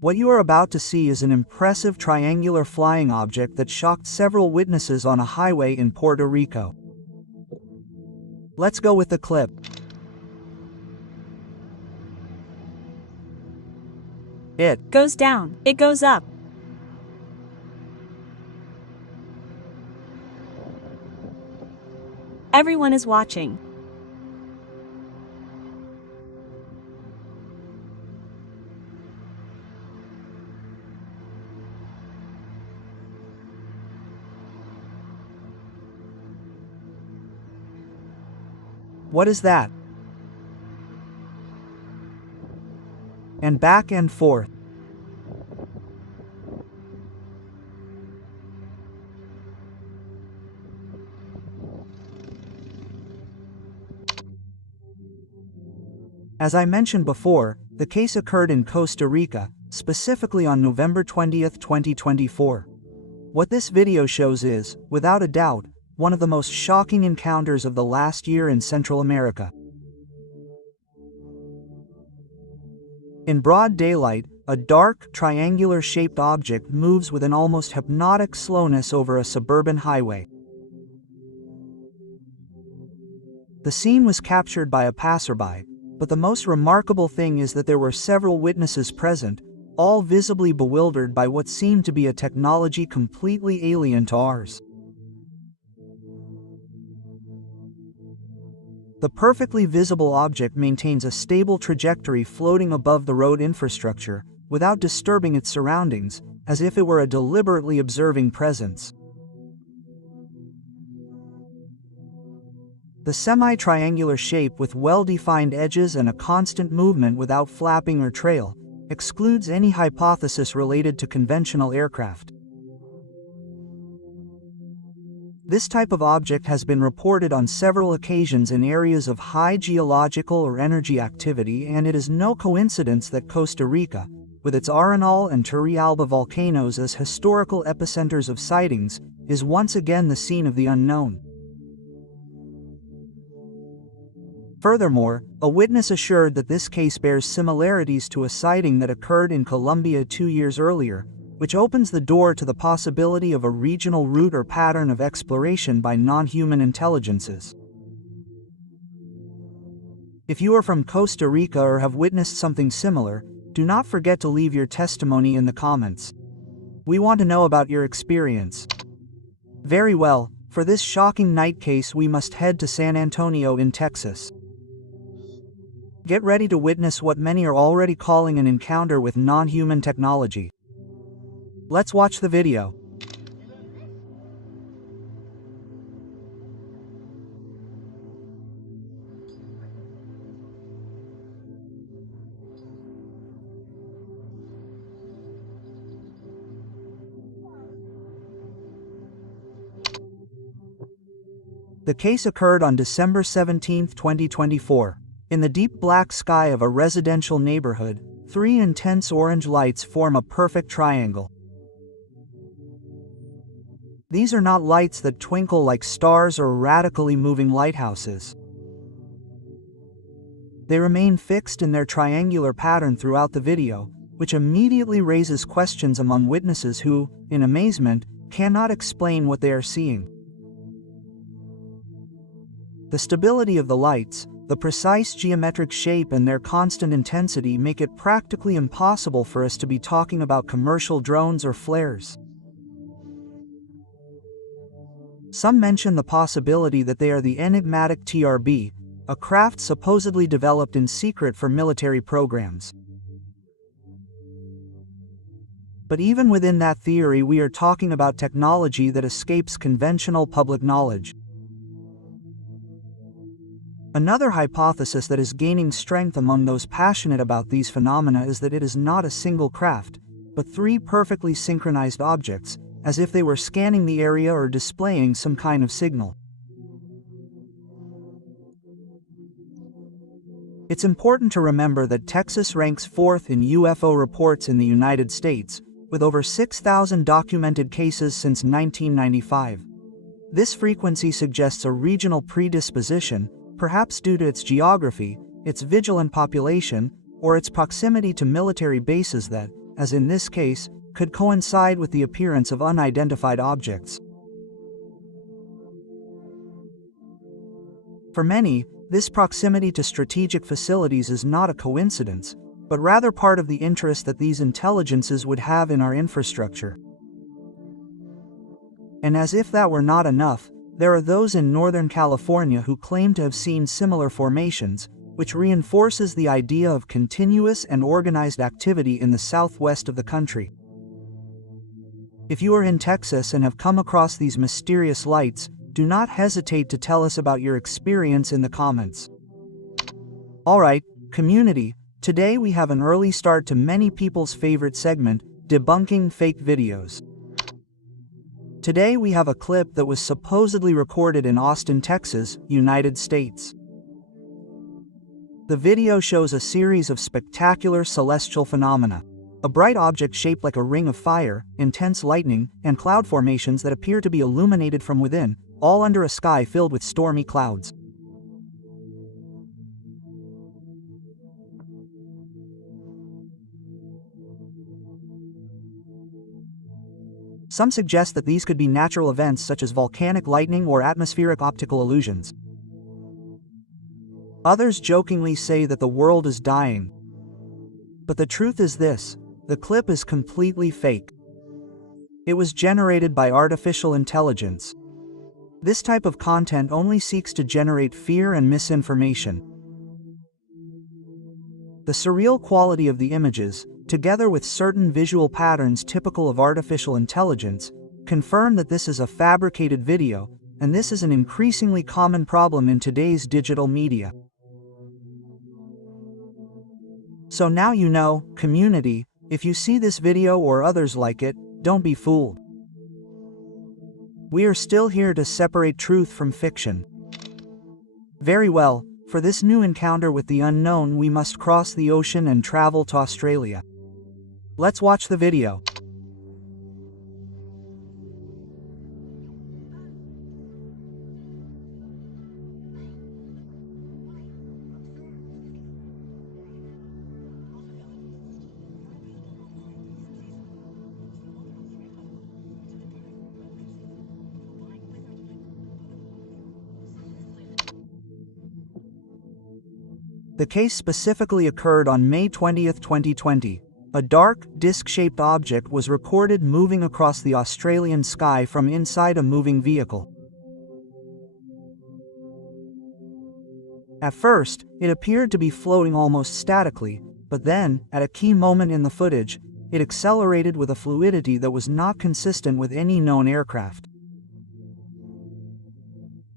What you are about to see is an impressive triangular flying object that shocked several witnesses on a highway in Puerto Rico. Let's go with the clip. It goes down, it goes up. Everyone is watching. What is that? And back and forth. As I mentioned before, the case occurred in Costa Rica, specifically on November 20, 2024. What this video shows is, without a doubt, one of the most shocking encounters of the last year in Central America. In broad daylight, a dark, triangular-shaped object moves with an almost hypnotic slowness over a suburban highway. The scene was captured by a passerby, but the most remarkable thing is that there were several witnesses present, all visibly bewildered by what seemed to be a technology completely alien to ours. The perfectly visible object maintains a stable trajectory floating above the road infrastructure, without disturbing its surroundings, as if it were a deliberately observing presence. The semi-triangular shape with well-defined edges and a constant movement without flapping or trail, excludes any hypothesis related to conventional aircraft. This type of object has been reported on several occasions in areas of high geological or energy activity, and it is no coincidence that Costa Rica, with its Arenal and Turrialba volcanoes as historical epicenters of sightings, is once again the scene of the unknown. Furthermore, a witness assured that this case bears similarities to a sighting that occurred in Colombia 2 years earlier, which opens the door to the possibility of a regional route or pattern of exploration by non-human intelligences. If you are from Costa Rica or have witnessed something similar, do not forget to leave your testimony in the comments. We want to know about your experience. Very well, for this shocking night case we must head to San Antonio in Texas. Get ready to witness what many are already calling an encounter with non-human technology. Let's watch the video. The case occurred on December 17, 2024. In the deep black sky of a residential neighborhood, 3 intense orange lights form a perfect triangle. These are not lights that twinkle like stars or radically moving lighthouses. They remain fixed in their triangular pattern throughout the video, which immediately raises questions among witnesses who, in amazement, cannot explain what they are seeing. The stability of the lights, the precise geometric shape and their constant intensity make it practically impossible for us to be talking about commercial drones or flares. Some mention the possibility that they are the enigmatic TRB, a craft supposedly developed in secret for military programs. But even within that theory, we are talking about technology that escapes conventional public knowledge. Another hypothesis that is gaining strength among those passionate about these phenomena is that it is not a single craft, but 3 perfectly synchronized objects, as if they were scanning the area or displaying some kind of signal. It's important to remember that Texas ranks 4th in UFO reports in the United States, with over 6,000 documented cases since 1995. This frequency suggests a regional predisposition, perhaps due to its geography, its vigilant population, or its proximity to military bases that, as in this case, could coincide with the appearance of unidentified objects. For many, this proximity to strategic facilities is not a coincidence, but rather part of the interest that these intelligences would have in our infrastructure. And as if that were not enough, there are those in Northern California who claim to have seen similar formations, which reinforces the idea of continuous and organized activity in the southwest of the country. If you are in Texas and have come across these mysterious lights, do not hesitate to tell us about your experience in the comments. Alright, community, today we have an early start to many people's favorite segment, debunking fake videos. Today we have a clip that was supposedly recorded in Austin, Texas, United States. The video shows a series of spectacular celestial phenomena. A bright object shaped like a ring of fire, intense lightning, and cloud formations that appear to be illuminated from within, all under a sky filled with stormy clouds. Some suggest that these could be natural events such as volcanic lightning or atmospheric optical illusions. Others jokingly say that the world is dying. But the truth is this: the clip is completely fake. It was generated by artificial intelligence. This type of content only seeks to generate fear and misinformation. The surreal quality of the images, together with certain visual patterns typical of artificial intelligence, confirm that this is a fabricated video, and this is an increasingly common problem in today's digital media. So now you know, community, if you see this video or others like it, don't be fooled. We are still here to separate truth from fiction. Very well, for this new encounter with the unknown we must cross the ocean and travel to Australia. Let's watch the video. The case specifically occurred on May 20, 2020. A dark, disc-shaped object was recorded moving across the Australian sky from inside a moving vehicle. At first, it appeared to be floating almost statically, but then, at a key moment in the footage, it accelerated with a fluidity that was not consistent with any known aircraft.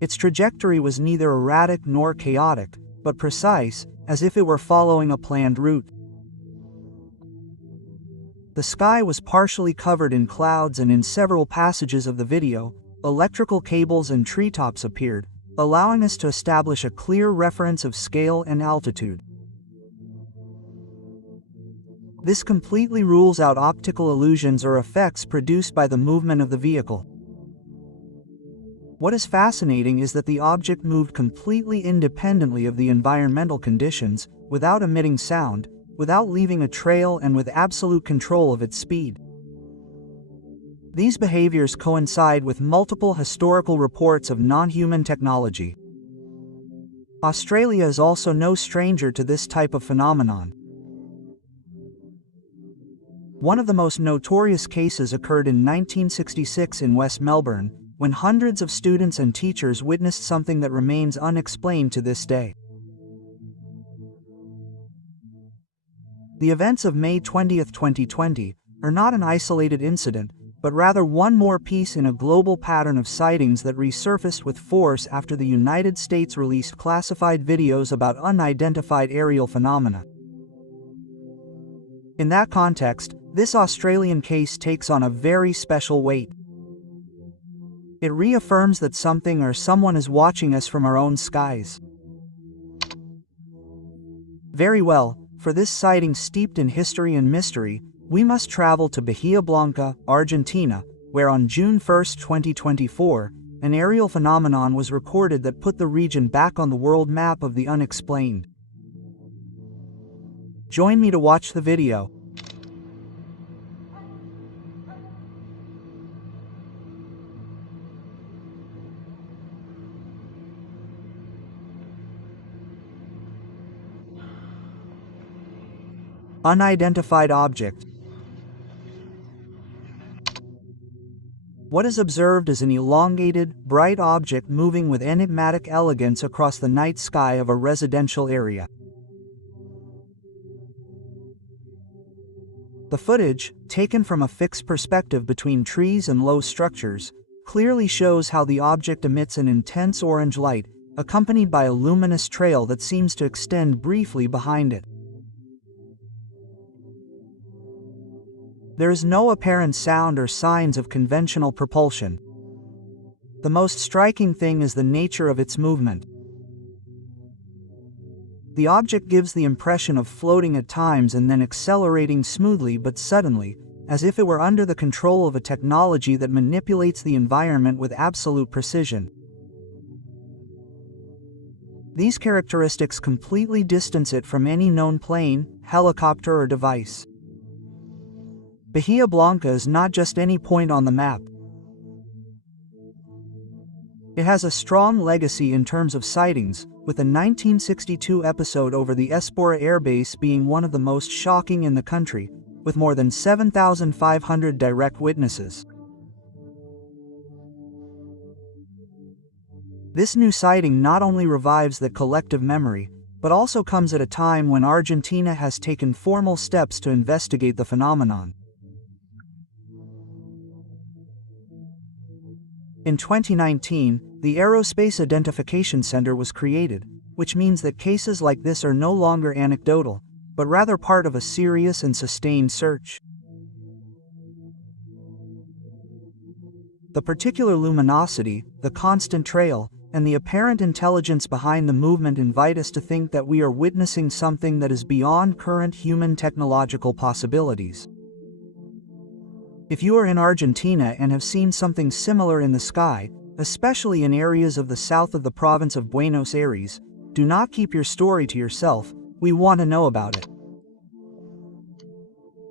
Its trajectory was neither erratic nor chaotic, but precise, as if it were following a planned route. The sky was partially covered in clouds, and in several passages of the video, electrical cables and treetops appeared, allowing us to establish a clear reference of scale and altitude. This completely rules out optical illusions or effects produced by the movement of the vehicle. What is fascinating is that the object moved completely independently of the environmental conditions, without emitting sound, without leaving a trail, and with absolute control of its speed. These behaviors coincide with multiple historical reports of non-human technology. Australia is also no stranger to this type of phenomenon. One of the most notorious cases occurred in 1966 in West Melbourne, when hundreds of students and teachers witnessed something that remains unexplained to this day. The events of May 20, 2020, are not an isolated incident, but rather one more piece in a global pattern of sightings that resurfaced with force after the United States released classified videos about unidentified aerial phenomena. In that context, this Australian case takes on a very special weight. It reaffirms that something or someone is watching us from our own skies. Very well, for this sighting steeped in history and mystery, we must travel to Bahia Blanca, Argentina, where on June 1, 2024, an aerial phenomenon was recorded that put the region back on the world map of the unexplained. Join me to watch the video. Unidentified object. What is observed is an elongated, bright object moving with enigmatic elegance across the night sky of a residential area. The footage, taken from a fixed perspective between trees and low structures, clearly shows how the object emits an intense orange light, accompanied by a luminous trail that seems to extend briefly behind it. There is no apparent sound or signs of conventional propulsion. The most striking thing is the nature of its movement. The object gives the impression of floating at times and then accelerating smoothly but suddenly, as if it were under the control of a technology that manipulates the environment with absolute precision. These characteristics completely distance it from any known plane, helicopter, or device. Bahia Blanca is not just any point on the map. It has a strong legacy in terms of sightings, with the 1962 episode over the Espora Air Base being one of the most shocking in the country, with more than 7,500 direct witnesses. This new sighting not only revives the collective memory, but also comes at a time when Argentina has taken formal steps to investigate the phenomenon. In 2019, the Aerospace Identification Center was created, which means that cases like this are no longer anecdotal, but rather part of a serious and sustained search. The particular luminosity, the constant trail, and the apparent intelligence behind the movement invite us to think that we are witnessing something that is beyond current human technological possibilities. If you are in Argentina and have seen something similar in the sky, especially in areas of the south of the province of Buenos Aires, do not keep your story to yourself. We want to know about it.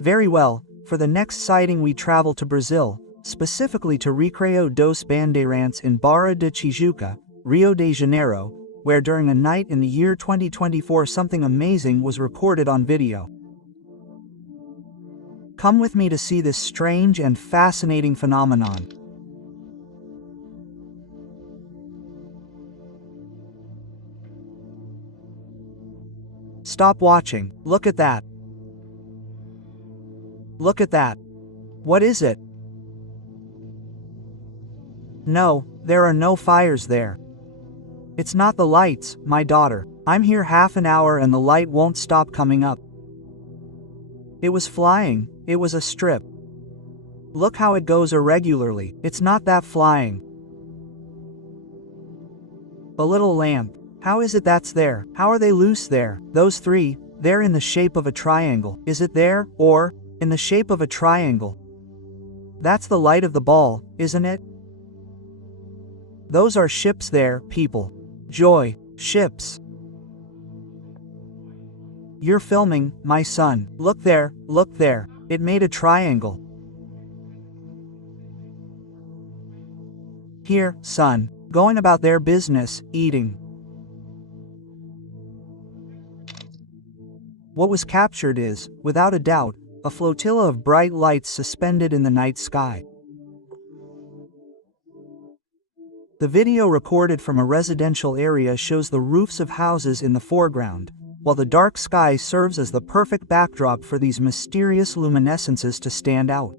Very well, for the next sighting we travel to Brazil, specifically to Recreio dos Bandeirantes in Barra de Tijuca, Rio de Janeiro, where during a night in the year 2024 something amazing was recorded on video. Come with me to see this strange and fascinating phenomenon. Stop watching. Look at that. Look at that. What is it? No, there are no fires there. It's not the lights, my daughter. I'm here half an hour and the light won't stop coming up. It was flying. It was a strip. Look how it goes irregularly. It's not that flying. A little lamp. How is it that's there? How are they loose there? Those three, they're in the shape of a triangle. Is it there, or, in the shape of a triangle? That's the light of the ball, isn't it? Those are ships there, people. Joy, ships. You're filming, my son. Look there, look there. It made a triangle. Here, son, going about their business, eating. What was captured is, without a doubt, a flotilla of bright lights suspended in the night sky. The video recorded from a residential area shows the roofs of houses in the foreground, while the dark sky serves as the perfect backdrop for these mysterious luminescences to stand out.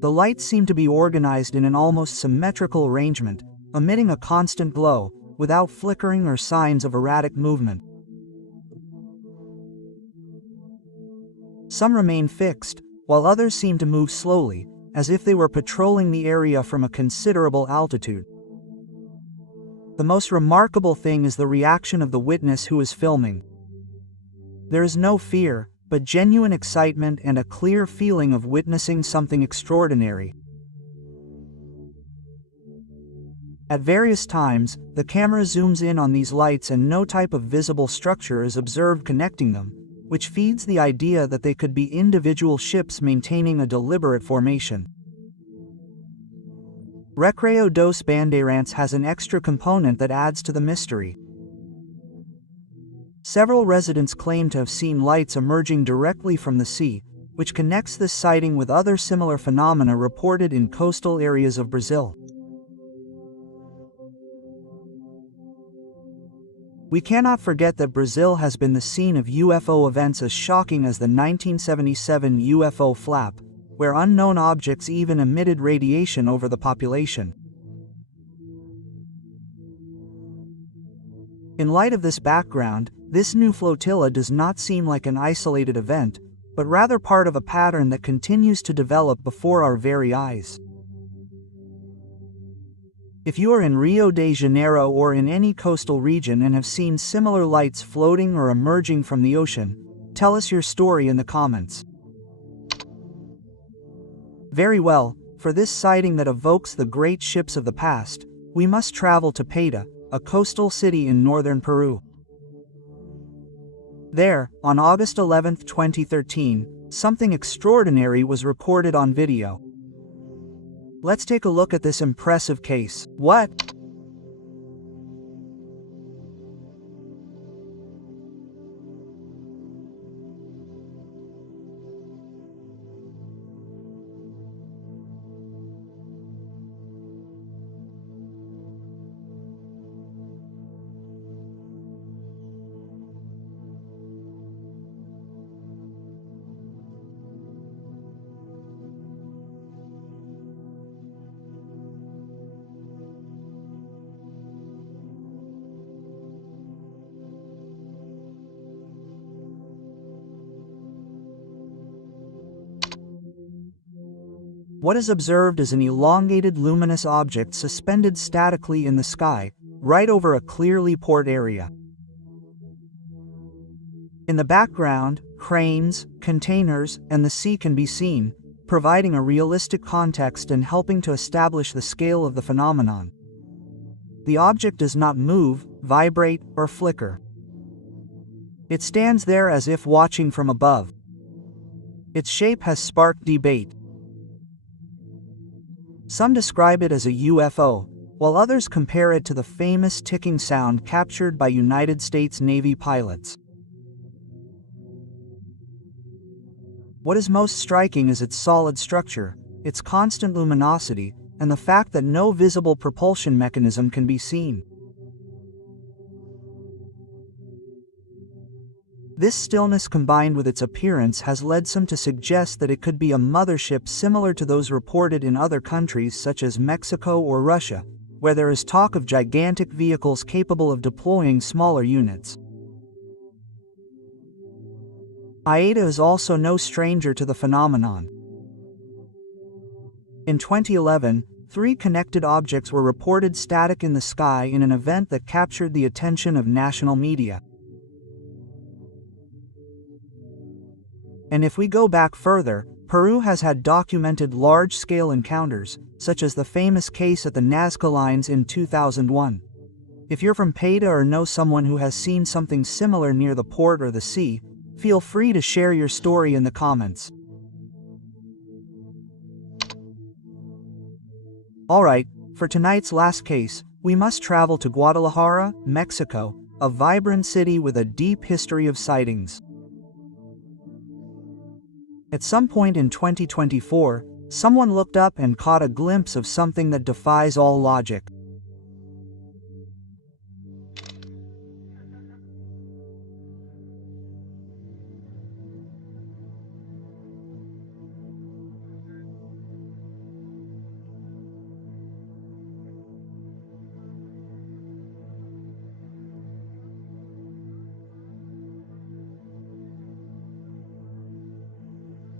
The lights seem to be organized in an almost symmetrical arrangement, emitting a constant glow, without flickering or signs of erratic movement. Some remain fixed, while others seem to move slowly, as if they were patrolling the area from a considerable altitude. The most remarkable thing is the reaction of the witness who is filming. There is no fear, but genuine excitement and a clear feeling of witnessing something extraordinary. At various times, the camera zooms in on these lights and no type of visible structure is observed connecting them, which feeds the idea that they could be individual ships maintaining a deliberate formation. Recreo dos Bandeirantes has an extra component that adds to the mystery. Several residents claim to have seen lights emerging directly from the sea, which connects this sighting with other similar phenomena reported in coastal areas of Brazil. We cannot forget that Brazil has been the scene of UFO events as shocking as the 1977 UFO flap, where unknown objects even emitted radiation over the population. In light of this background, this new flotilla does not seem like an isolated event, but rather part of a pattern that continues to develop before our very eyes. If you are in Rio de Janeiro or in any coastal region and have seen similar lights floating or emerging from the ocean, tell us your story in the comments. Very well, for this sighting that evokes the great ships of the past, we must travel to Paita, a coastal city in northern Peru. There, on August 11, 2013, something extraordinary was recorded on video. Let's take a look at this impressive case. What? What is observed is an elongated luminous object suspended statically in the sky, right over a clearly port area. In the background, cranes, containers, and the sea can be seen, providing a realistic context and helping to establish the scale of the phenomenon. The object does not move, vibrate, or flicker. It stands there as if watching from above. Its shape has sparked debate. Some describe it as a UFO, while others compare it to the famous ticking sound captured by United States Navy pilots. What is most striking is its solid structure, its constant luminosity, and the fact that no visible propulsion mechanism can be seen. This stillness combined with its appearance has led some to suggest that it could be a mothership similar to those reported in other countries such as Mexico or Russia, where there is talk of gigantic vehicles capable of deploying smaller units. AIDA is also no stranger to the phenomenon. In 2011, 3 connected objects were reported static in the sky in an event that captured the attention of national media. And if we go back further, Peru has had documented large-scale encounters, such as the famous case at the Nazca Lines in 2001. If you're from Paita or know someone who has seen something similar near the port or the sea, feel free to share your story in the comments. Alright, for tonight's last case, we must travel to Guadalajara, Mexico, a vibrant city with a deep history of sightings. At some point in 2024, someone looked up and caught a glimpse of something that defies all logic.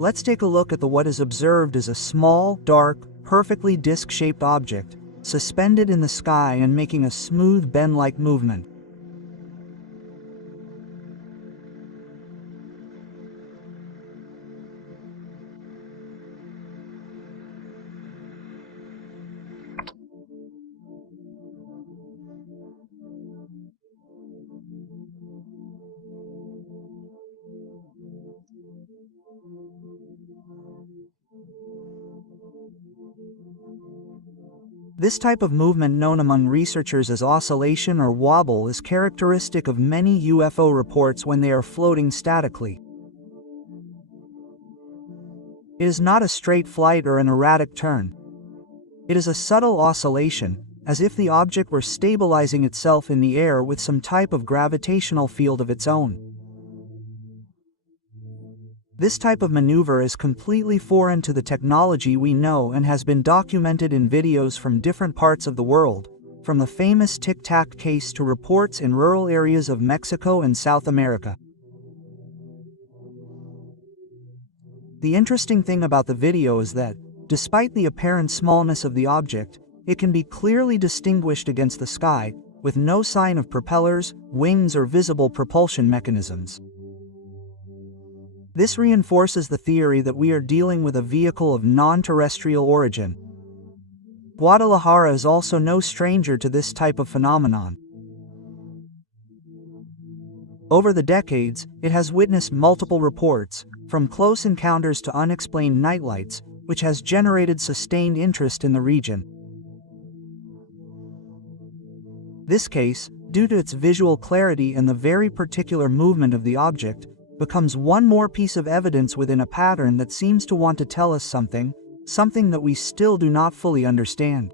Let's take a look at what is observed as a small, dark, perfectly disc-shaped object, suspended in the sky and making a smooth bend-like movement. This type of movement, known among researchers as oscillation or wobble, is characteristic of many UFO reports when they are floating statically. It is not a straight flight or an erratic turn. It is a subtle oscillation, as if the object were stabilizing itself in the air with some type of gravitational field of its own. This type of maneuver is completely foreign to the technology we know and has been documented in videos from different parts of the world, from the famous Tic Tac case to reports in rural areas of Mexico and South America. The interesting thing about the video is that, despite the apparent smallness of the object, it can be clearly distinguished against the sky, with no sign of propellers, wings, or visible propulsion mechanisms. This reinforces the theory that we are dealing with a vehicle of non-terrestrial origin. Guadalajara is also no stranger to this type of phenomenon. Over the decades, it has witnessed multiple reports, from close encounters to unexplained nightlights, which has generated sustained interest in the region. This case, due to its visual clarity and the very particular movement of the object, becomes one more piece of evidence within a pattern that seems to want to tell us something that we still do not fully understand.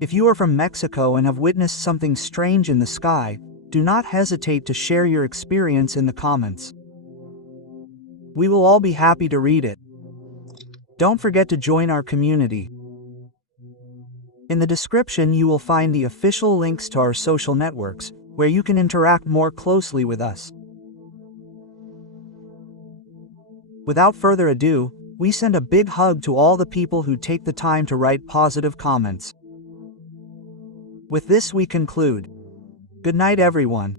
If you are from Mexico and have witnessed something strange in the sky, do not hesitate to share your experience in the comments. We will all be happy to read it. Don't forget to join our community. In the description you will find the official links to our social networks, where you can interact more closely with us. Without further ado, we send a big hug to all the people who take the time to write positive comments. With this we conclude. Good night everyone.